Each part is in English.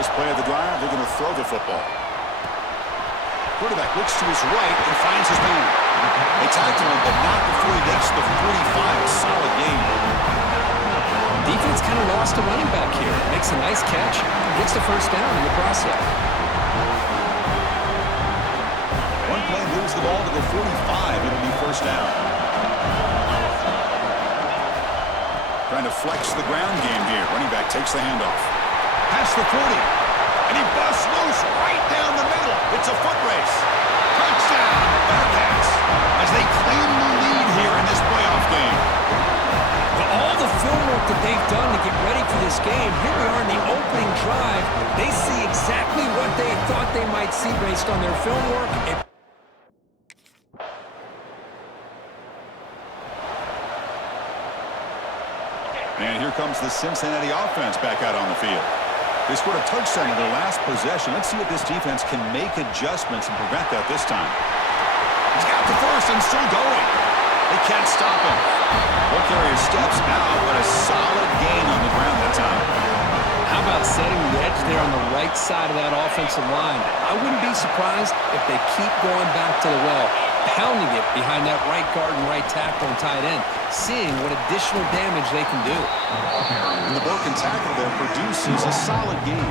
First play of the drive, they're going to throw the football. Quarterback looks to his right and finds his man. They tackle him, but not before he gets the 45. A solid game. Defense kind of lost a running back here. Makes a nice catch. Gets the first down in the process. One play moves the ball to the 45. It'll be first down. Trying to flex the ground game here. Running back takes the handoff. Past the 40. And he busts loose right down the middle. It's a foot race. Touchdown, Bearcats, as they claim the lead here in this playoff game. Well, all the film work that they've done to get ready for this game, here we are in the opening drive. They see exactly what they thought they might see based on their film work. And here comes the Cincinnati offense back out on the field. They scored a touchdown in their last possession. Let's see if this defense can make adjustments and prevent that this time. He's got the first and still going. They can't stop him. Ball carrier steps out, but a solid gain on the ground that time. How about setting the edge there on the right side of that offensive line? I wouldn't be surprised if they keep going back to the well, pounding it behind that right guard and right tackle and tight end, seeing what additional damage they can do. And the broken tackle there produces a solid gain.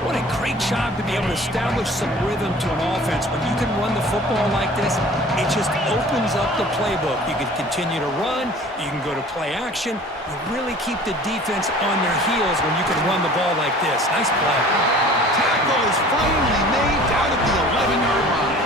What a great job to be able to establish some rhythm to an offense. When you can run the football like this, it just opens up the playbook. You can continue to run. You can go to play action. You really keep the defense on their heels when you can run the ball like this. Nice play. Tackle is finally made down at the 11-yard line.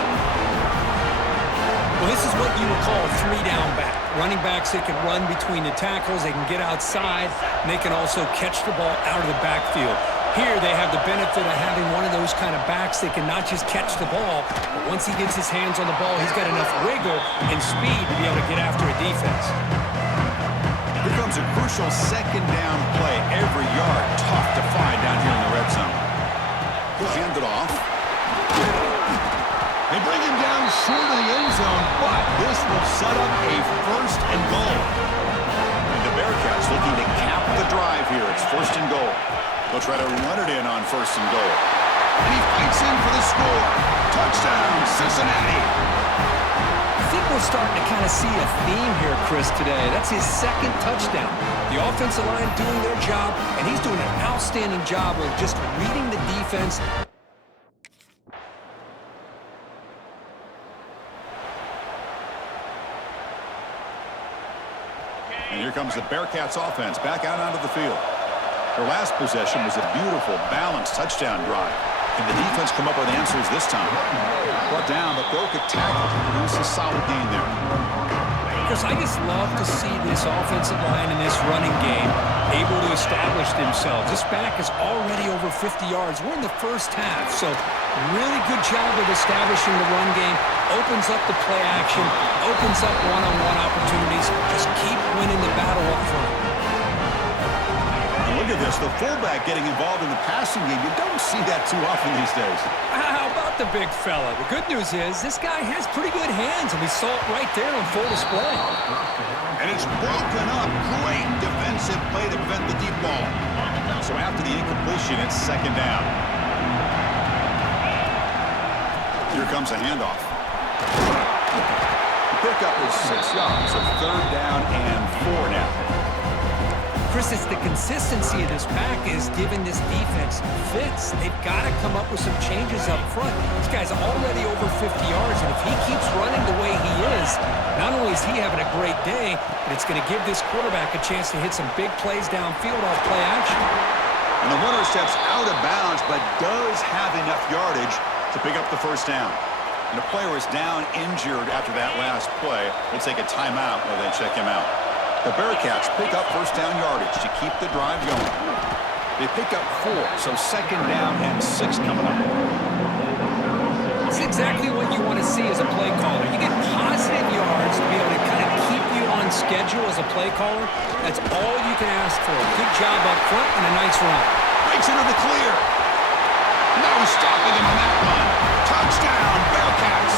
Well, this is what you would call a three-down back. Running backs that can run between the tackles, they can get outside, and they can also catch the ball out of the backfield. Here they have the benefit of having one of those kind of backs that can not just catch the ball, but once he gets his hands on the ball, he's got enough wiggle and speed to be able to get after a defense. Here comes a crucial second down play. Every yard tough to find down here in the red zone. He'll hand it off. They bring him down short of the end zone, but this will set up a first and goal. And the Bearcats looking to cap the drive here. It's first and goal. They'll try to run it in on first and goal. And he fights in for the score. Touchdown, Cincinnati. I think we're starting to kind of see a theme here, Chris, today. That's his second touchdown. The offensive line doing their job, and he's doing an outstanding job of just reading the defense. And here comes the Bearcats offense back out onto the field. Their last possession was a beautiful, balanced touchdown drive. Can the defense come up with answers this time? Brought down, but broke a tackle to produce a solid gain there. Because I just love to see this offensive line in this running game able to establish themselves. This back is already over 50 yards. We're in the first half, so really good job of establishing the run game. Opens up the play action, opens up one-on-one opportunities. Just keep winning the battle up front. Look at this, the fullback getting involved in the passing game. You don't see that too often these days. How about the big fella? The good news is this guy has pretty good hands, and we saw it right there on full display. And it's broken up. Great defensive play to prevent the deep ball. So after the incompletion, it's second down. Here comes a handoff. The pickup is 6 yards, so third down and 4 now. Chris, it's the consistency of this back is giving this defense fits. They've got to come up with some changes up front. This guy's already over 50 yards, and if he keeps running the way he is, not only is he having a great day, but it's going to give this quarterback a chance to hit some big plays downfield off play action. And the runner steps out of bounds, but does have enough yardage to pick up the first down. And the player is down injured after that last play. We'll take a timeout while they check him out. The Bearcats pick up first down yardage to keep the drive going. They pick up 4, so second down and 6 coming up. It's exactly what you want to see as a play caller. You get positive yards to be able to kind of keep you on schedule as a play caller. That's all you can ask for. Good job up front and a nice run. Breaks into the clear. No stopping him on that run. Touchdown, Bearcats.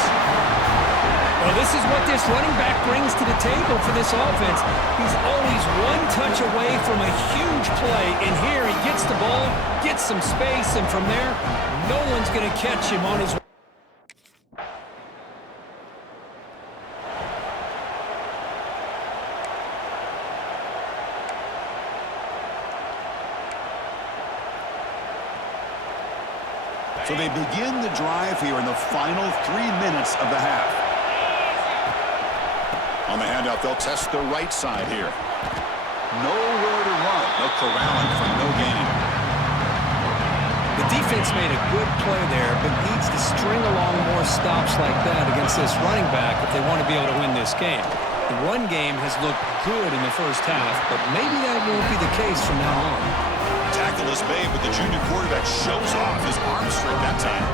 Well, this is what this running back brings to the table for this offense. He's always one touch away from a huge huge play, and here he gets the ball, gets some space, and from there, no one's going to catch him on his way. So they begin the drive here in the final 3 minutes of the half. On the handout, they'll test the right side here. Nowhere to run. They'll corral him for no gain. The defense made a good play there, but needs to string along more stops like that against this running back if they want to be able to win this game. The run game has looked good in the first half, but maybe that won't be the case from now on. Tackle is made, but the junior quarterback shows off his arm strength that time.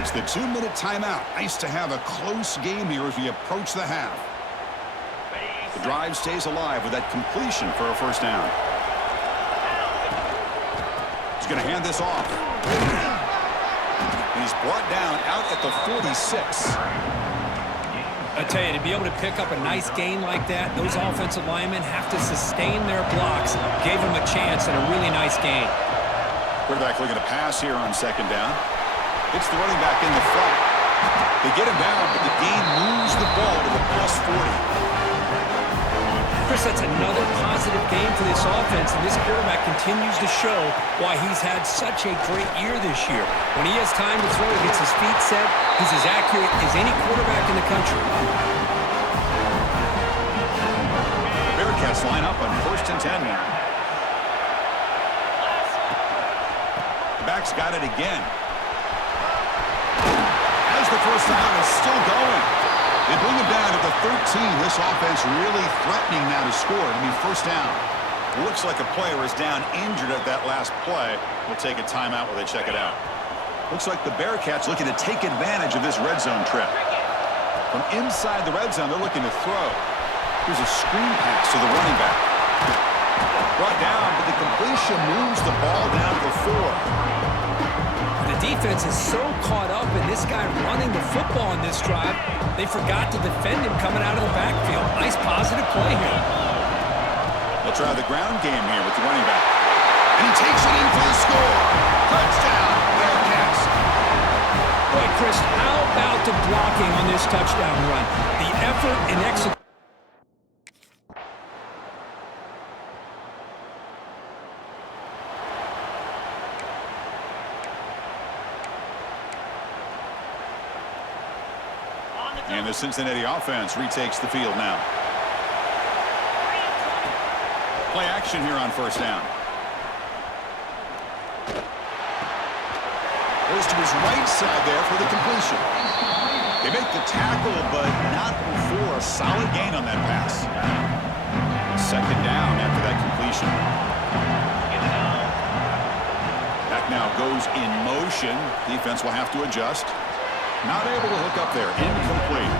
It's the 2-minute timeout. Nice to have a close game here as we approach the half. The drive stays alive with that completion for a first down. He's going to hand this off. And he's brought down out at the 46. I tell you, to be able to pick up a nice gain like that, those offensive linemen have to sustain their blocks. Gave him a chance and a really nice gain. Quarterback looking to pass here on second down. It's the running back in the front. They get him down, but the gain moves the ball to the +40. Chris, that's another positive game for this offense, and this quarterback continues to show why he's had such a great year this year. When he has time to throw, he gets his feet set. He's as accurate as any quarterback in the country. Bearcats line up on 1st and 10 now. The back's got it again. As the first down is still going. They bring him down at the 13. This offense really threatening now to score. I mean, first down. Looks like a player is down injured at that last play. We'll take a timeout while they check it out. Looks like the Bearcats looking to take advantage of this red zone trip. From inside the red zone, they're looking to throw. Here's a screen pass to the running back. Brought down, but the completion moves the ball down to the 4. The defense is so caught up in this guy running the football in this drive, they forgot to defend him coming out of the backfield. Nice positive play here. They'll try the ground game here with the running back. And he takes it in for the score. Touchdown, Bearcats. Boy, Chris, how about the blocking on this touchdown run? The effort and execution. And the Cincinnati offense retakes the field now. Play action here on first down. Goes to his right side there for the completion. They make the tackle, but not before a solid gain on that pass. Second down after that completion. Back now goes in motion. Defense will have to adjust. Not able to hook up there. Incomplete.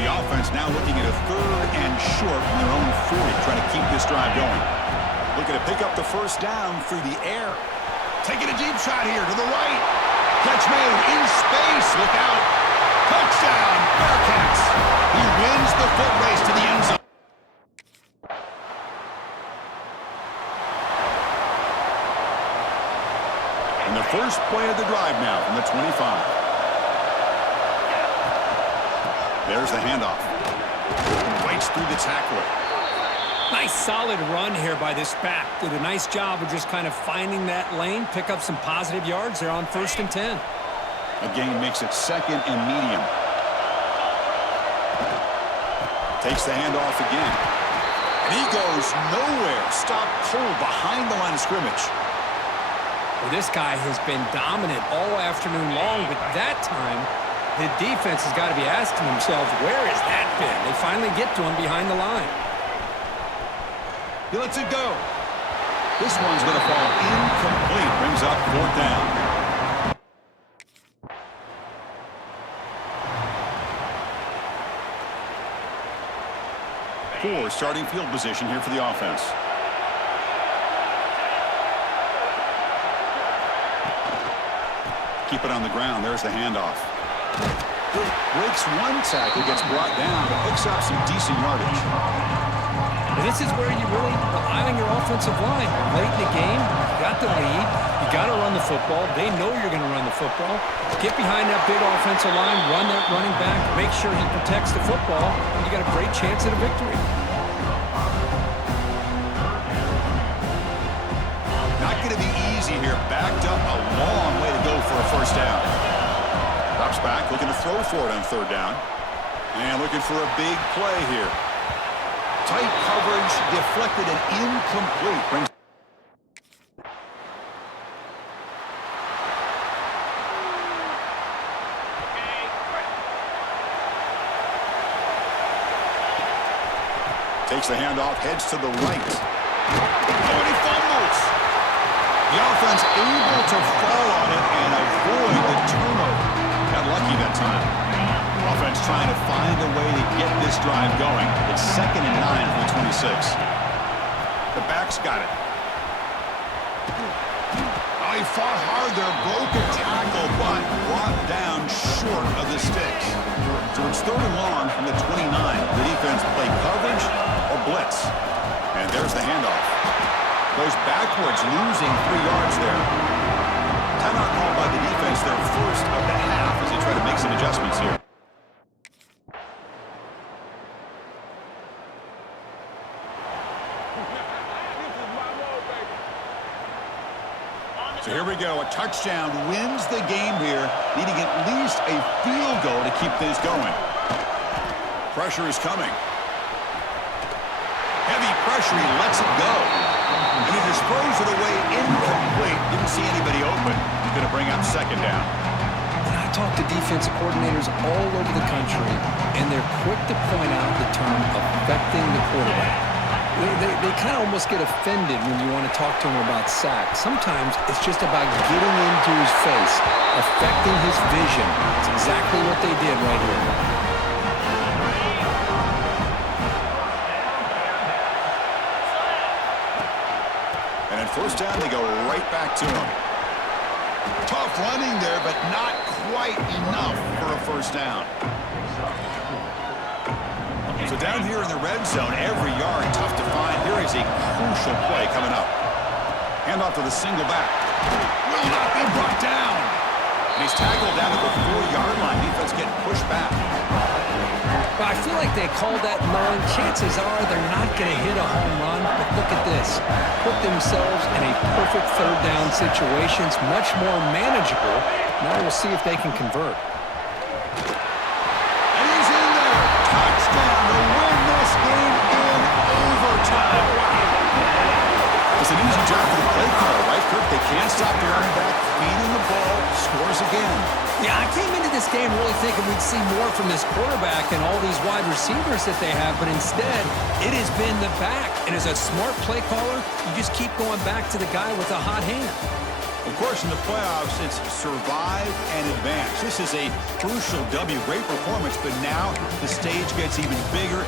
The offense now looking at a 3rd and short from their own 40, trying to keep this drive going. Looking to pick up the first down through the air. Taking a deep shot here to the right. Catch made in space. Look out. Touchdown, Bearcats. He wins the foot race to the end zone. The first play of the drive now from the 25. There's the handoff. Bites through the tackler. Nice solid run here by this back. Did a nice job of just kind of finding that lane, pick up some positive yards there on 1st and 10. Again, makes it 2nd and medium. Takes the handoff again. And he goes nowhere. Stopped cold behind the line of scrimmage. Well, this guy has been dominant all afternoon long, but that time, the defense has got to be asking themselves, where has that been? They finally get to him behind the line. He lets it go. This one's going to fall incomplete. Brings up 4th down. Poor starting field position here for the offense. Keep it on the ground. There's the handoff. Breaks one tackle, gets brought down, but picks up some decent yardage. This is where you really rely on your offensive line. Late in the game, you got the lead. You got to run the football. They know you're going to run the football. Get behind that big offensive line, run that running back, make sure he protects the football, and you got a great chance at a victory. Not going to be easy here. Backed up a long way to go for a first down. Drops back, looking to throw for it on third down. And looking for a big play here. Tight coverage, deflected and incomplete. Takes the handoff, heads to the right. Oh, and he fumbles. The offense able to fall on it and avoid the turnover. Got lucky that time. Offense trying to find a way to get this drive going. It's 2nd and 9 from the 26. The back's got it. Oh, he fought hard there, broke a tackle, but brought down short of the sticks. So it's 3rd and long from the 29. The defense play coverage or blitz. And there's the handoff. Goes backwards, losing 3 yards there. Timeout called by the defense their first of the half as they try to make some adjustments here. So here we go. A touchdown wins the game here, needing at least a field goal to keep things going. Pressure is coming. Heavy pressure. He lets it go. And he throws it away incomplete. Didn't see anybody open. He's going to bring up 2nd down. And I talk to defensive coordinators all over the country, and they're quick to point out the term affecting the quarterback. They kind of almost get offended when you want to talk to them about sacks. Sometimes it's just about getting into his face, affecting his vision. It's exactly what they did right here. And at first down, they go right back to him. Tough running there, but not quite enough for a first down. So down here in the red zone, every yard tough to find. Here is a crucial play coming up. Handoff to the single back. Will not be brought down. And he's tackled down at the 4-yard line. Defense getting pushed back. But I feel like they called that long. Chances are they're not going to hit a home run. But look at this. Put themselves in a perfect 3rd down situation. It's much more manageable. Now we'll see if they can convert. It's an easy job for the play caller, right, Kirk? They can't stop the running back, feeding the ball, scores again. Yeah, I came into this game really thinking we'd see more from this quarterback and all these wide receivers that they have, but instead, it has been the back. And as a smart play caller, you just keep going back to the guy with a hot hand. Of course, in the playoffs, it's survive and advance. This is a crucial W. Great performance, but now the stage gets even bigger.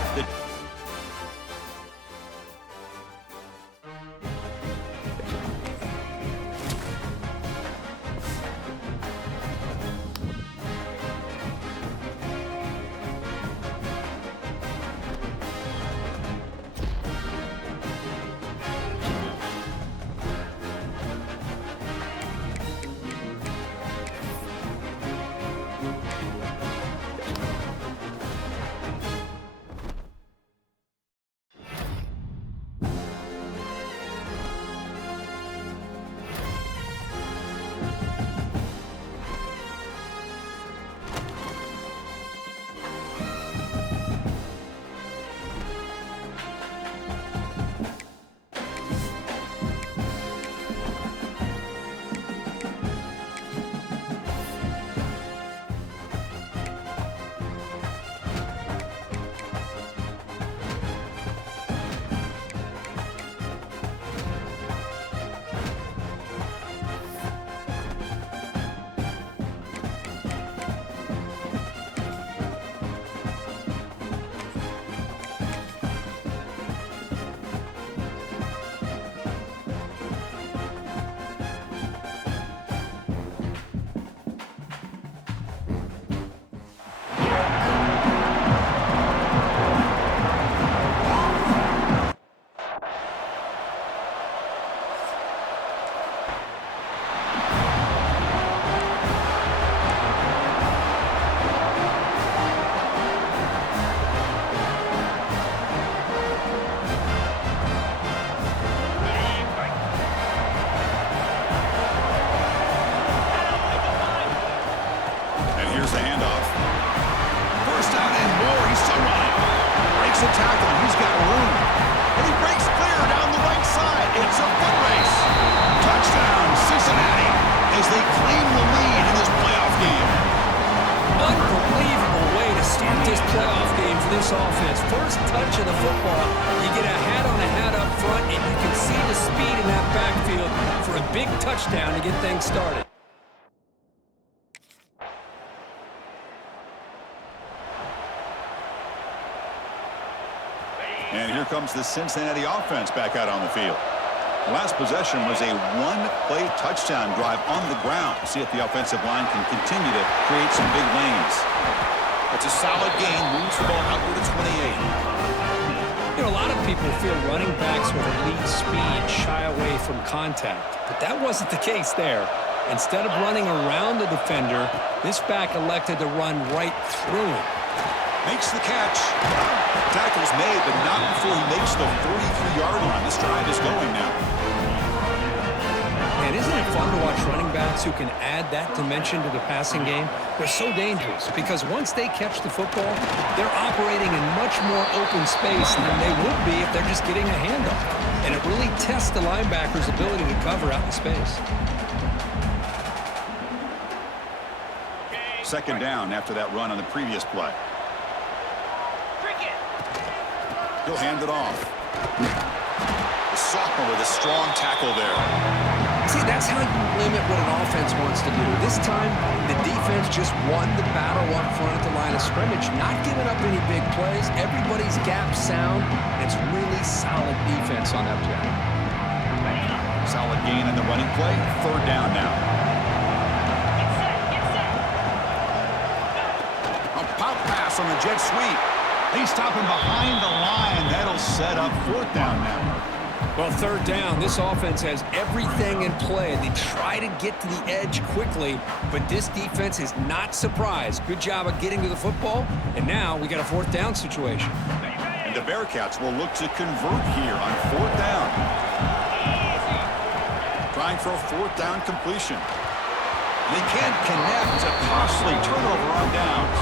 Breaks the tackle. He's got room. And he breaks clear down the right side. It's a foot race. Touchdown, Cincinnati, as they claim the lead in this playoff game. Unbelievable way to start this playoff game for this offense. First touch of the football, you get a hat on a hat up front, and you can see the speed in that backfield for a big touchdown to get things started. And here comes the Cincinnati offense back out on the field. Last possession was a one-play touchdown drive on the ground. See if the offensive line can continue to create some big lanes. It's a solid gain. Moves the ball out to the 28. You know, a lot of people feel running backs with elite speed shy away from contact. But that wasn't the case there. Instead of running around the defender, this back elected to run right through him. Makes the catch. Tackle's made, but not before he makes the 43-yard line. This drive is going now. And isn't it fun to watch running backs who can add that dimension to the passing game? They're so dangerous because once they catch the football, they're operating in much more open space than they would be if they're just getting a handoff. And it really tests the linebacker's ability to cover out in space. Second down after that run on the previous play. He'll hand it off. The sophomore with a strong tackle there. See, that's how you limit what an offense wants to do. This time, the defense just won the battle up front at the line of scrimmage, not giving up any big plays. Everybody's gap sound. It's really solid defense on that play. Solid gain in the running play. Third down now. A pop pass on the jet sweep. They stop him behind the line. That'll set up fourth down now. Well, third down, this offense has everything in play. They try to get to the edge quickly, but this defense is not surprised. Good job of getting to the football, and now we got a fourth down situation. And the Bearcats will look to convert here on fourth down. Trying for a fourth down completion. They can't connect. A costly turnover on downs.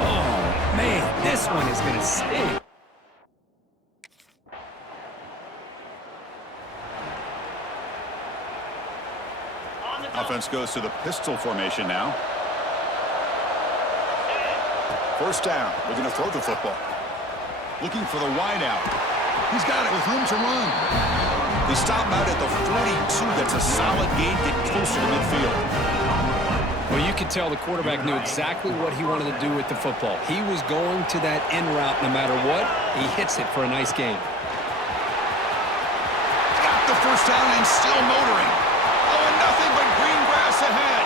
Oh, man, this one is going to sting. Offense goes to the pistol formation now. First down. We're going to throw the football. Looking for the wideout. He's got it with room to run. They stop out at the 42. That's a solid gain. Get closer to midfield. Well, you could tell the quarterback knew exactly what he wanted to do with the football. He was going to that in route no matter what. He hits it for a nice gain. Got the first down and still motoring. Oh, and nothing but green grass ahead.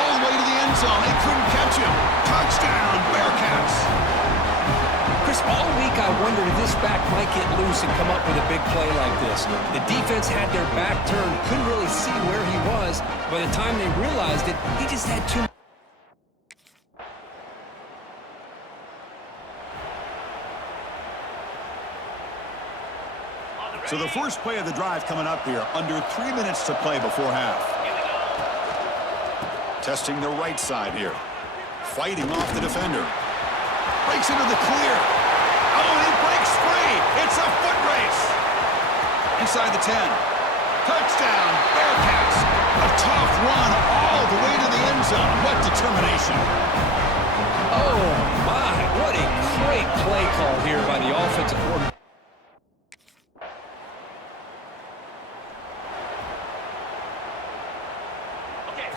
All the way to the end zone. They couldn't catch him. Touchdown, Bearcats. Chris, all week I wondered if this back might get loose and come up with a big play like this. The defense had their back turned, couldn't really see where he was. By the time they realized it, he just had too much. So the first play of the drive coming up here, under 3 minutes to play before half. Testing the right side here. Fighting off the defender. Breaks into the clear. Oh, and he breaks free. It's a foot race. Inside the 10. Touchdown, Bearcats. A tough run all the way to the end zone. What determination. Oh, my. What a great play call here by the offensive coordinator.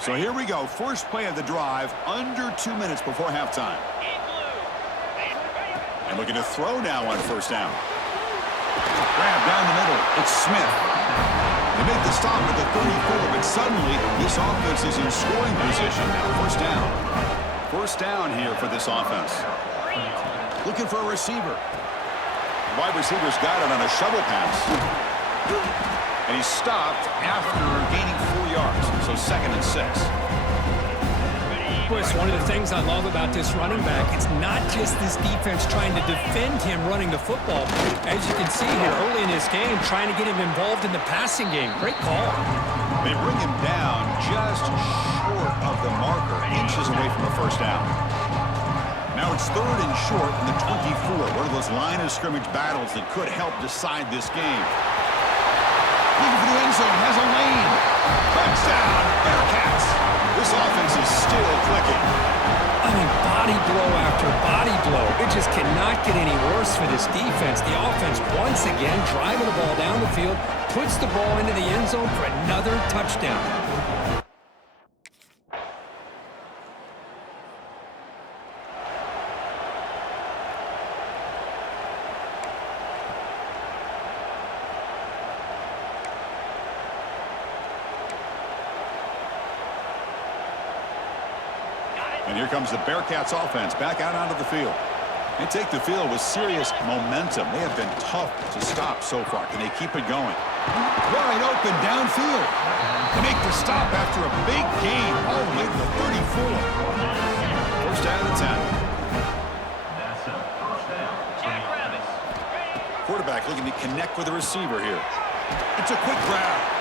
So here we go. First play of the drive, under 2 minutes before halftime. And looking to throw now on first down. Grab down the middle. It's Smith. They make the stop at the 34, but suddenly this offense is in scoring position now. First down. First down here for this offense. Looking for a receiver. Wide receiver's got it on a shovel pass. And he's stopped after gaining 4 yards. So 2nd and 6. Chris, one of the things I love about this running back, it's not just this defense trying to defend him running the football. As you can see here early in this game, trying to get him involved in the passing game. Great call. They bring him down just short of the marker, inches away from the first down. Now Now it's 3rd and short in the 24. One of those line of scrimmage battles that could help decide this game. Looking for the end zone, has a lane. Touchdown, Bearcats. This offense is still clicking. I mean, body blow after body blow. It just cannot get any worse for this defense. The offense, once again, driving the ball down the field, puts the ball into the end zone for another touchdown. And here comes the Bearcats offense back out onto the field. They take the field with serious momentum. They have been tough to stop so far. Can they keep it going? Wide open downfield. They make the stop after a big gain all the way to the 34. First down to 10. Quarterback looking to connect with the receiver here. It's a quick grab.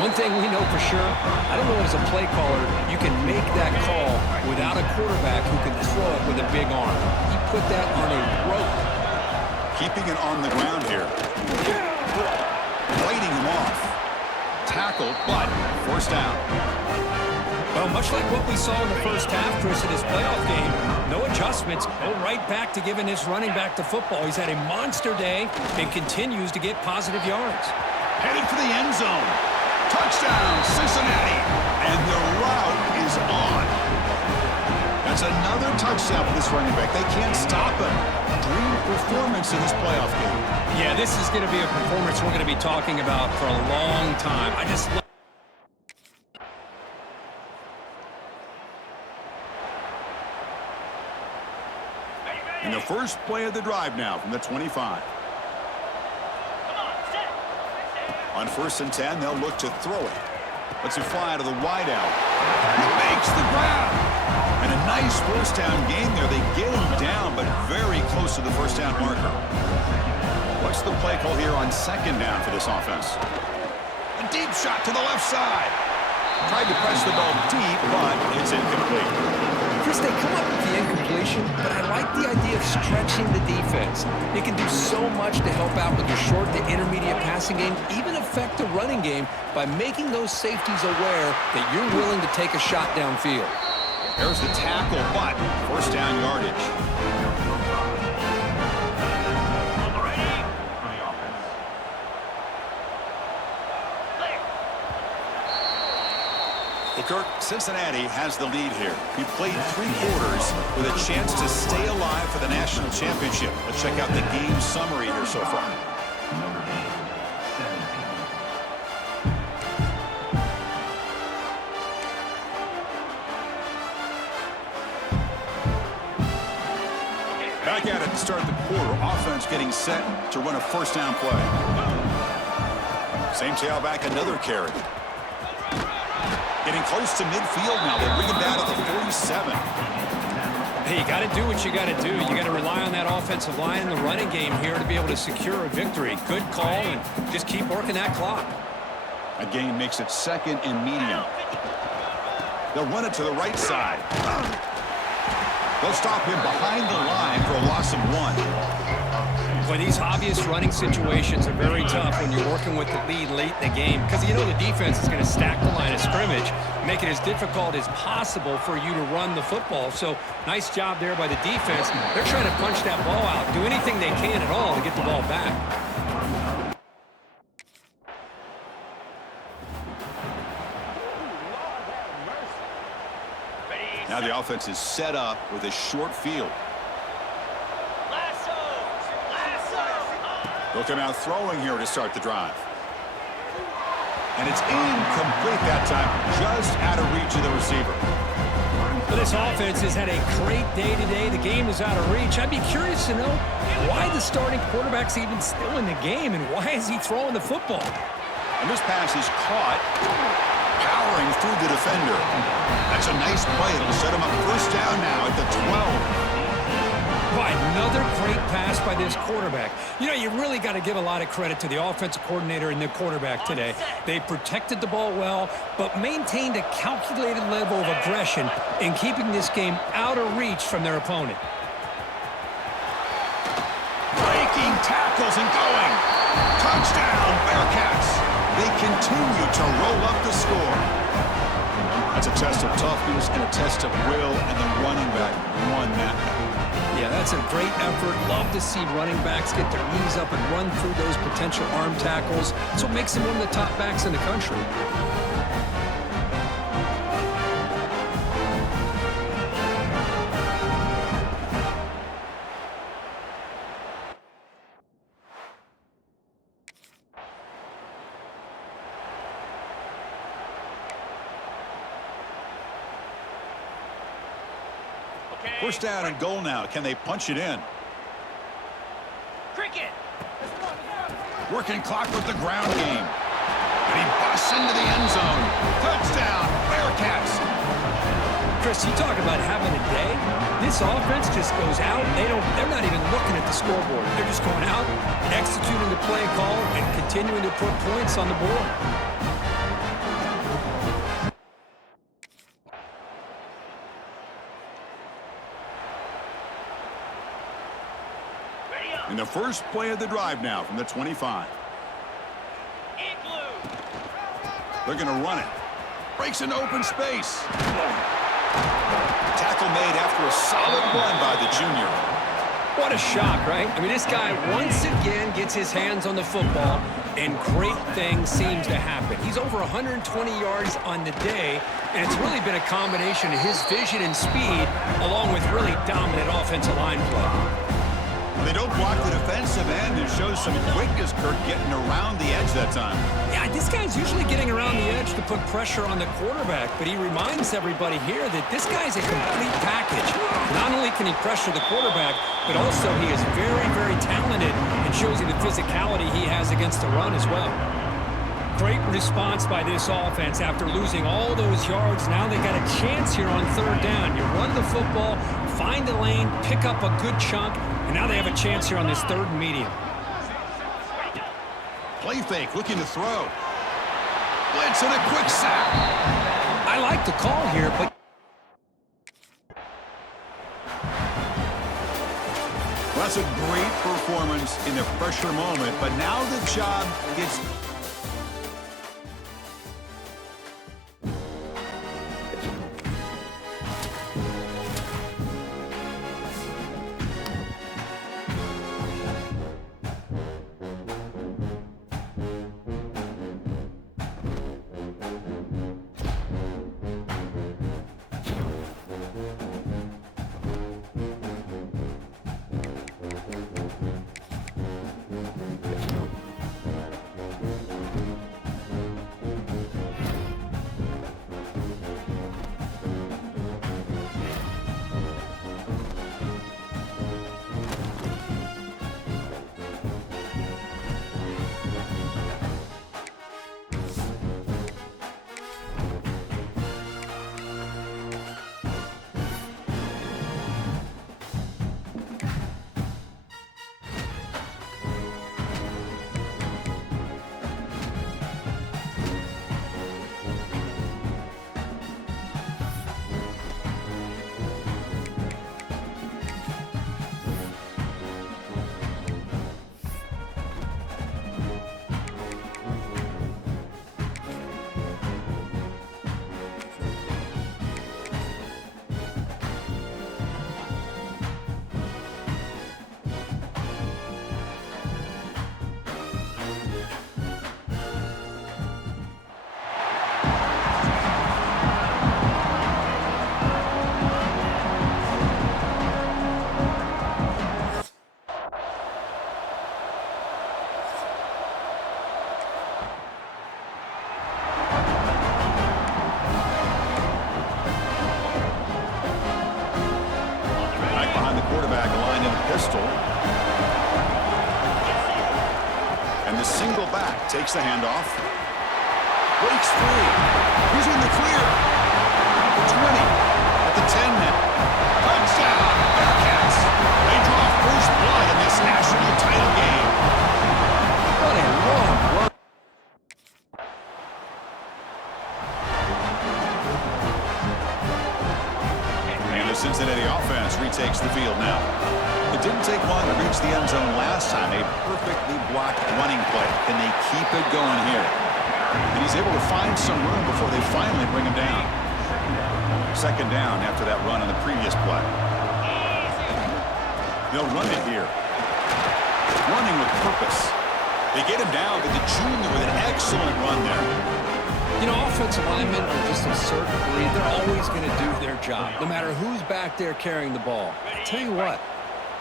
One thing we know for sure, I don't know as a play caller, you can make that call without a quarterback who can throw it with a big arm. He put that on a rope. Keeping it on the ground here. Lighting him off. Tackled, but first down. Well, much like what we saw in the first half, Chris, in his playoff game, no adjustments. Go right back to giving his running back the football. He's had a monster day and continues to get positive yards. Headed for the end zone. Touchdown, Cincinnati. And the route is on. That's another touchdown for this running back. They can't stop him. Dream performance in this playoff game. Yeah, this is going to be a performance we're going to be talking about for a long time. I just love. And the first play of the drive now from the 25. On 1st and 10, they'll look to throw it. Lets it fly to the wideout. He makes the grab. And a nice first down gain there. They get him down, but very close to the first down marker. What's the play call here on 2nd down for this offense? A deep shot to the left side. Tried to press the ball deep, but it's incomplete. Chris, they come up with the incompletion, but I like the idea of stretching the defense. They can do so much to help out with the short to intermediate passing game, even affect the running game by making those safeties aware that you're willing to take a shot downfield. There's the tackle, but first down yardage. Well, Kirk, Cincinnati has the lead here. We played 3 quarters with a chance to stay alive for the national championship. Let's check out the game summary here so far. Back at it to start the quarter. Offense getting set to run a first down play. Same tailback, another carry. Getting close to midfield now. They bring him down to the 47. Hey, you got to do what you got to do. You got to rely on that offensive line and the running game here to be able to secure a victory. Good call, and just keep working that clock. A gain makes it 2nd and medium. They'll run it to the right side. They'll stop him behind the line for a loss of 1. Boy, these obvious running situations are very tough when you're working with the lead late in the game because you know the defense is going to stack the line of scrimmage, make it as difficult as possible for you to run the football. So nice job there by the defense. They're trying to punch that ball out, do anything they can at all to get the ball back. Now the offense is set up with a short field. They'll come out throwing here to start the drive. And it's incomplete that time, just out of reach of the receiver. Well, this offense has had a great day today. The game is out of reach. I'd be curious to know why the starting quarterback's even still in the game and why is he throwing the football? And this pass is caught, powering through the defender. That's a nice play. It'll set him up first down now at the 12. By Another great pass by this quarterback. You know, you really got to give a lot of credit to the offensive coordinator and the quarterback today. They protected the ball well, but maintained a calculated level of aggression in keeping this game out of reach from their opponent. Breaking tackles and going. Touchdown, Bearcats. They continue to roll up the score. That's a test of toughness and a test of will, and the running back won that. Yeah, that's a great effort. Love to see running backs get their knees up and run through those potential arm tackles. That's what makes him one of the top backs in the country. First down and goal now. Can they punch it in? Cricket. Working clock with the ground game. And he busts into the end zone. Touchdown, Bearcats. Chris, you talk about having a day. This offense just goes out. They're not even looking at the scoreboard. They're just going out, executing the play call, and continuing to put points on the board. In the first play of the drive now from the 25. They're going to run it. Breaks into open space. Tackle made after a solid run by the junior. What a shock, right? I mean, this guy once again gets his hands on the football, and great things seems to happen. He's over 120 yards on the day, and it's really been a combination of his vision and speed, along with really dominant offensive line play. They don't block the defensive end. It shows some quickness, Kirk, getting around the edge that time. Yeah, this guy's usually getting around the edge to put pressure on the quarterback, but he reminds everybody here that this guy's a complete package. Not only can he pressure the quarterback, but also he is very, very talented and shows you the physicality he has against the run as well. Great response by this offense after losing all those yards. Now they got a chance here on third down. You run the football, find the lane, pick up a good chunk, and now they have a chance here on this third and medium. Play fake, looking to throw. Blitz and a quick sack. I like the call here, but Well, that's a great performance in the pressure moment, but now the job gets... Takes the handoff. Breaks free. He's in the clear. The 20. At the 10 now. Touchdown, Bearcats. They draw first didn't take long to reach the end zone last time. A perfectly blocked running play. Can they keep it going here? And he's able to find some room before they finally bring him down. Second down after that run on the previous play. They'll run it here. Running with purpose. They get him down, but the junior with an excellent run there. You know, offensive linemen are just a certain breed. They're always going to do their job, no matter who's back there carrying the ball. I'll tell you what,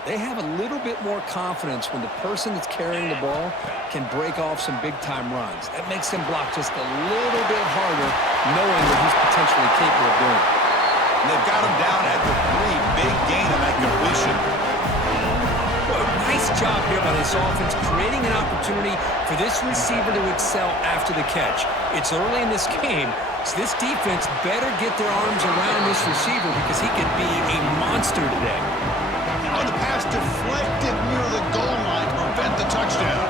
they have a little bit more confidence when the person that's carrying the ball can break off some big-time runs. That makes them block just a little bit harder, knowing that he's potentially capable of doing it. And they've got him down at the 3. Big gain on that completion. Nice job here by this offense, creating an opportunity for this receiver to excel after the catch. It's early in this game, so this defense better get their arms around this receiver because he could be a monster today. Now the pass deflected near the goal line to prevent the touchdown.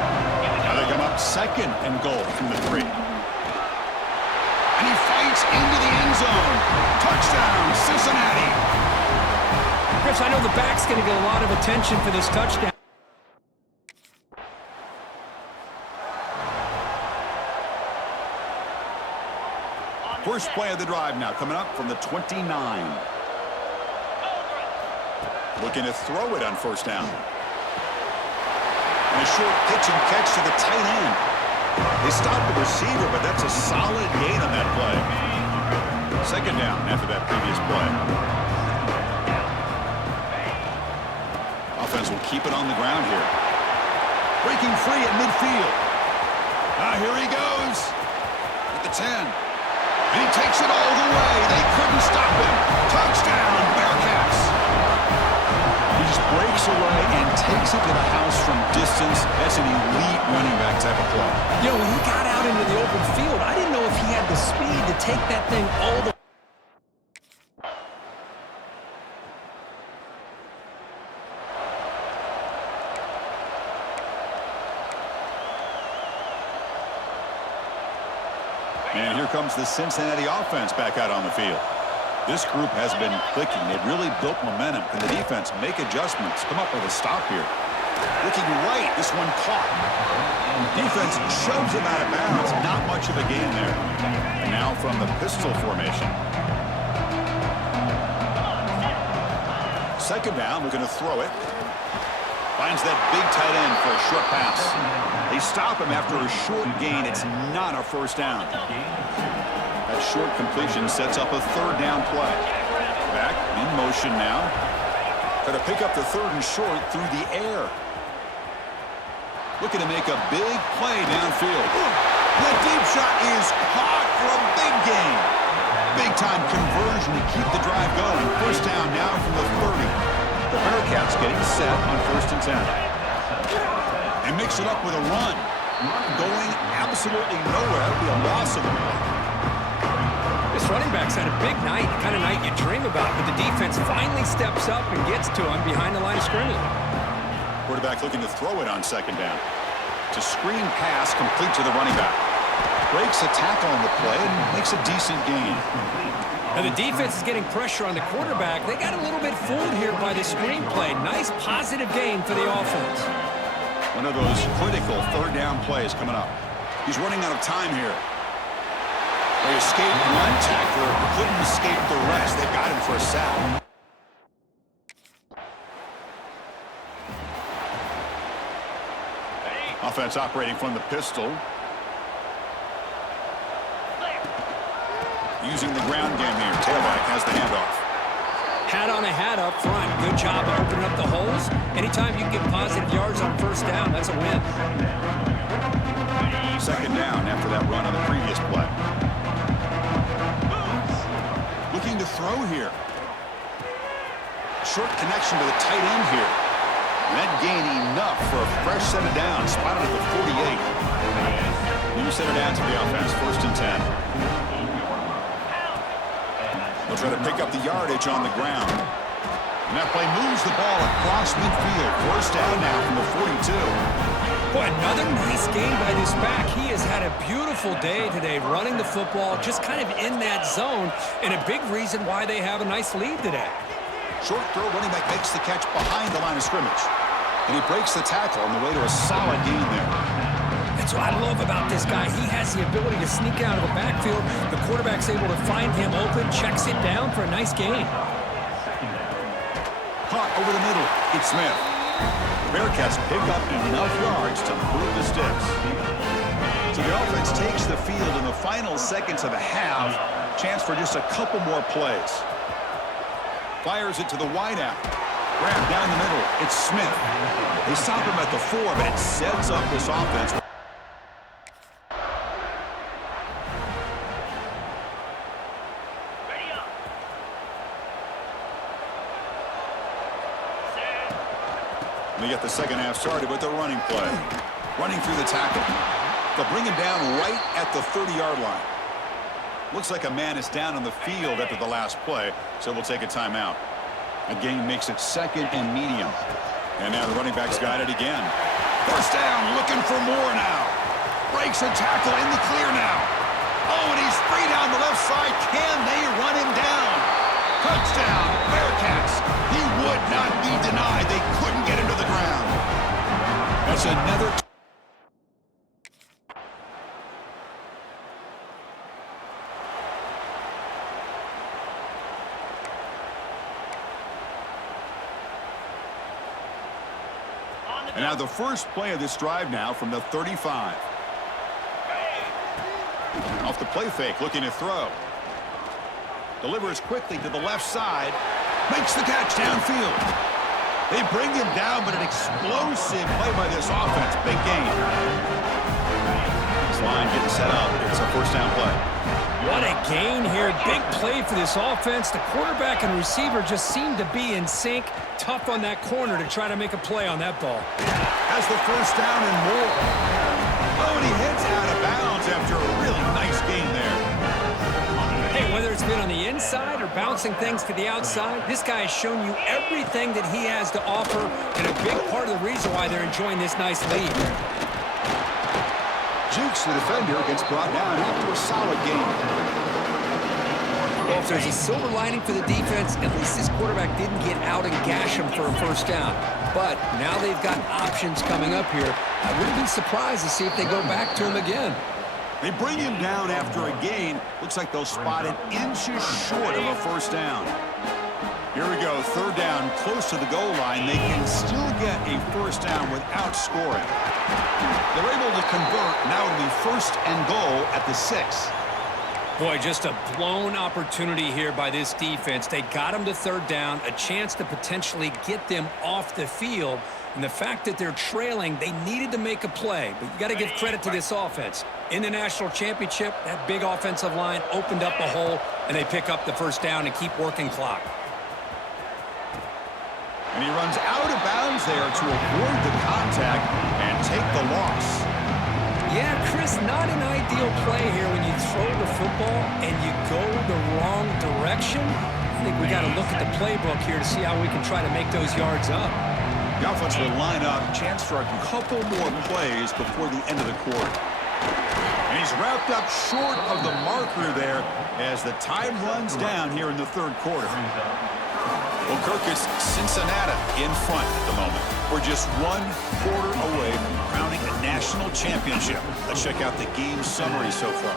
Now they come up second and goal from the 3. And he fights into the end zone. Touchdown, Cincinnati. Chris, I know the back's going to get a lot of attention for this touchdown. First play of the drive now coming up from the 29. Looking to throw it on first down. And a short pitch and catch to the tight end. They stopped the receiver, but that's a solid gain on that play. Second down after that previous play. Offense will keep it on the ground here. Breaking free at midfield. Here he goes. At the 10. And he takes it all the way. They couldn't stop him. Touchdown, Bearcats. He just breaks away and takes it to the house from distance. That's an elite running back type of play. You know, when he got out into the open field, I didn't know if he had the speed to take that thing all the way. And here comes the Cincinnati offense back out on the field. This group has been clicking. They've really built momentum. Can the defense make adjustments? Come up with a stop here. Looking right, this one caught. Defense shoves him out of bounds. Not much of a gain there. And now from the pistol formation. Second down, we're going to throw it. Finds that big tight end for a short pass. They stop him after a short gain. It's not a first down. That short completion sets up a third down play. Back in motion now. Got to pick up the third and short through the air. Looking to make a big play downfield. The deep shot is caught for a big gain. Big-time conversion to keep the drive going. First down now from the 30. The Bearcats getting set on first and 10. They mix it up with a run. Going absolutely nowhere. That'll be a loss of the play. This running back's had a big night, the kind of night you dream about, but the defense finally steps up and gets to him behind the line of scrimmage. Quarterback looking to throw it on second down. It's a screen pass complete to the running back. Breaks a tackle on the play and makes a decent gain. Now the defense is getting pressure on the quarterback. They got a little bit fooled here by the screen play. Nice positive gain for the offense. One of those critical third down plays coming up. He's running out of time here. They escaped one tackler, couldn't escape the rest. They got him for a sack. Offense operating from the pistol. Using the ground game here. Tailback has the handoff. Hat on a hat up front. Good job of opening up the holes. Anytime you get positive yards on first down, that's a win. Second down after that run on the previous play. Looking to throw here. Short connection to the tight end here. And that gain enough for a fresh set of downs. Spotted at the 48. New set of downs for the offense. First and 10. They'll try to pick up the yardage on the ground. And that play moves the ball across midfield. First down now from the 42. Boy, another nice game by this back. He has had a beautiful day today running the football, just kind of in that zone, and a big reason why they have a nice lead today. Short throw, running back makes the catch behind the line of scrimmage. And he breaks the tackle on the way to a solid gain there. That's what I love about this guy. He has the ability to sneak out of the backfield. The quarterback's able to find him open, checks it down for a nice gain. Caught over the middle. It's Smith. Bearcats pick up enough yards to move the sticks. So the offense takes the field in the final seconds of the half. Chance for just a couple more plays. Fires it to the wideout. Grab down the middle. It's Smith. They stop him at the 4, but it sets up this offense. They get the second half started with the running play. Running through the tackle. They'll bring him down right at the 30-yard line. Looks like a man is down on the field after the last play, so we'll take a timeout. A gain makes it second and medium. And now the running back's got it again. First down, looking for more now. Breaks a tackle in the clear now. Oh, and he's free down the left side. Can they run him down? Touchdown, Bearcats. He would not be denied. They couldn't get him to the ground. That's another. And now the first play of this drive now from the 35. Off the play fake, looking to throw. Delivers quickly to the left side. Makes the catch downfield. They bring him down, but an explosive play by this offense. Big gain. This line getting set up. It's a first down play. What a gain here. Big play for this offense. The quarterback and receiver just seem to be in sync. Tough on that corner to try to make a play on that ball. Has the first down and more. Oh, and he heads out of bounds after a really nice gain there. Hey, whether it's been on the inside or bouncing things to the outside, this guy has shown you everything that he has to offer, and a big part of the reason why they're enjoying this nice lead. Jukes, the defender, gets brought down after a solid game. Well, if there's a silver lining for the defense, at least this quarterback didn't get out and gash him for a first down. But now they've got options coming up here. I wouldn't be surprised to see if they go back to him again. They bring him down after a gain. Looks like they'll spot it inches short of a first down. Here we go, third down, close to the goal line. They can still get a first down without scoring. They're able to convert. Now it'll be first and goal at the 6. Boy, just a blown opportunity here by this defense. They got him to third down, a chance to potentially get them off the field. And the fact that they're trailing, they needed to make a play. But you got to give credit to this offense. In the national championship, that big offensive line opened up a hole, and they pick up the first down and keep working clock. And he runs out of bounds there to avoid the contact and take the loss. Yeah, Chris, not an ideal play here when you throw the football and you go the wrong direction. I think we got to look at the playbook here to see how we can try to make those yards up. The offense will line up, chance for a couple more plays before the end of the quarter. And he's wrapped up short of the marker there as the time runs down here in the third quarter. Well, Kirk, is Cincinnati in front at the moment. We're just 1 quarter away from crowning a national championship. Let's check out the game summary so far.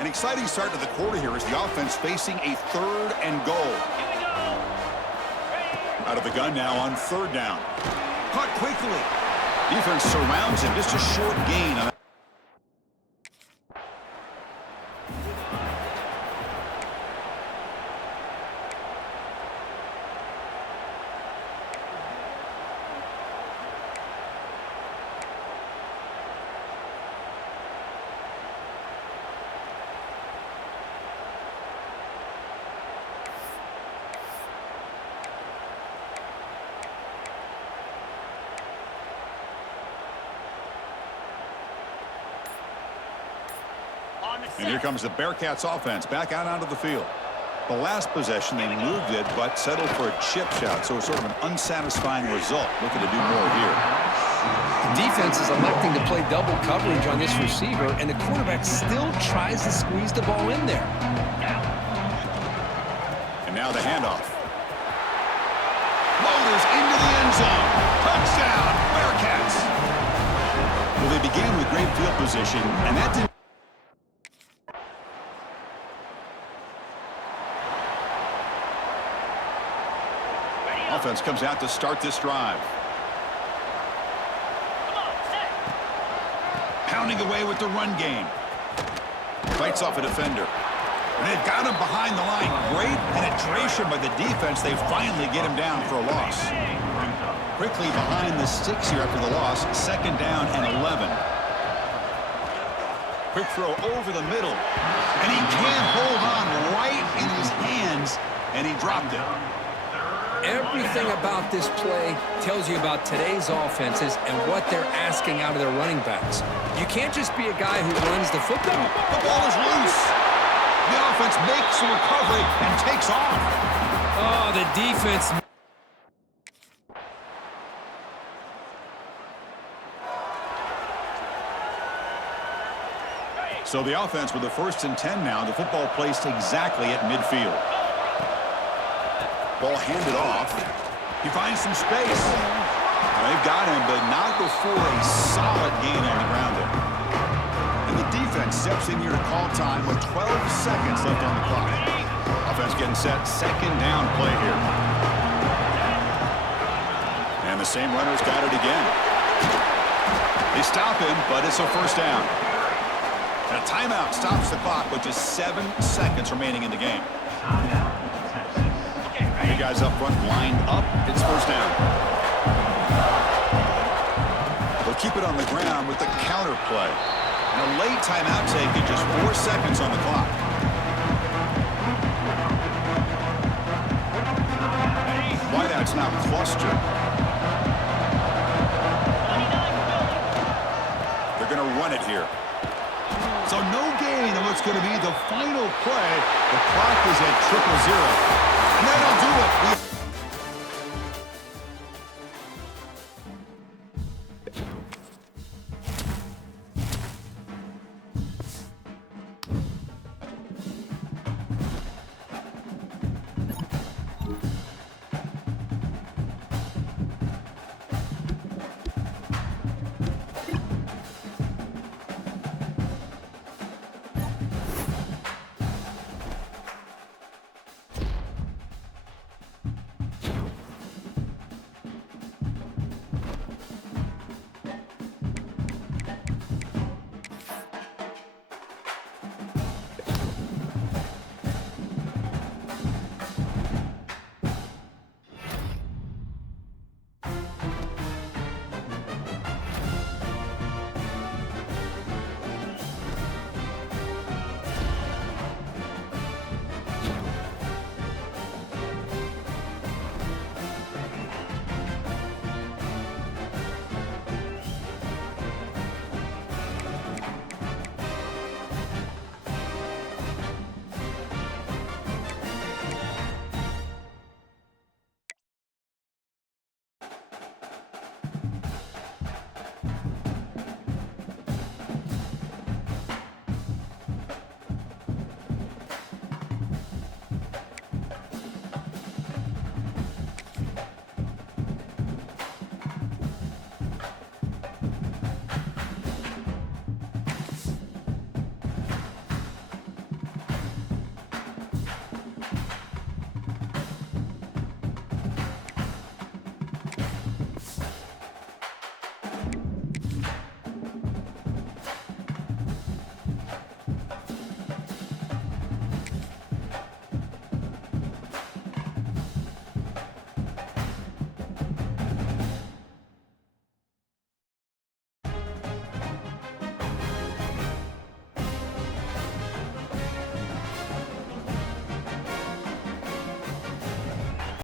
An exciting start to the quarter here as the offense facing a third and goal. Out of the gun now on third down. Caught quickly. Defense surrounds him. Just a short gain on. And here comes the Bearcats offense back out onto the field. The last possession, they moved it, but settled for a chip shot, so it's sort of an unsatisfying result. Looking to do more here. The defense is electing to play double coverage on this receiver, and the quarterback still tries to squeeze the ball in there. Now the handoff. Motors into the end zone. Touchdown, Bearcats. Well, they began with great field position, and that didn't. Offense comes out to start this drive. Pounding away with the run game. Fights off a defender. And they've got him behind the line. Great penetration by the defense. They finally get him down for a loss. Quickly behind the sticks here after the loss. 2nd down and 11. Quick throw over the middle. And he can't hold on right in his hands. And he dropped it. Everything about this play tells you about today's offenses and what they're asking out of their running backs. You can't just be a guy who runs the football. The ball is loose. The offense makes a recovery and takes off. Oh, the defense. So the offense with the 1st and 10 now. The football placed exactly at midfield. Ball handed off. He finds some space. They've got him, but not before a solid gain on the ground there. And the defense steps in here to call time with 12 seconds left on the clock. Offense getting set. 2nd down play here. And the same runner's got it again. They stop him, but it's a 1st down. And a timeout stops the clock with just 7 seconds remaining in the game. The guys up front lined up. It's 1st down. They'll keep it on the ground with the counter play. And a late timeout taken, just 4 seconds on the clock. Why that's not clustered. They're going to run it here. So no gain on what's going to be the final play. The clock is at 0-0.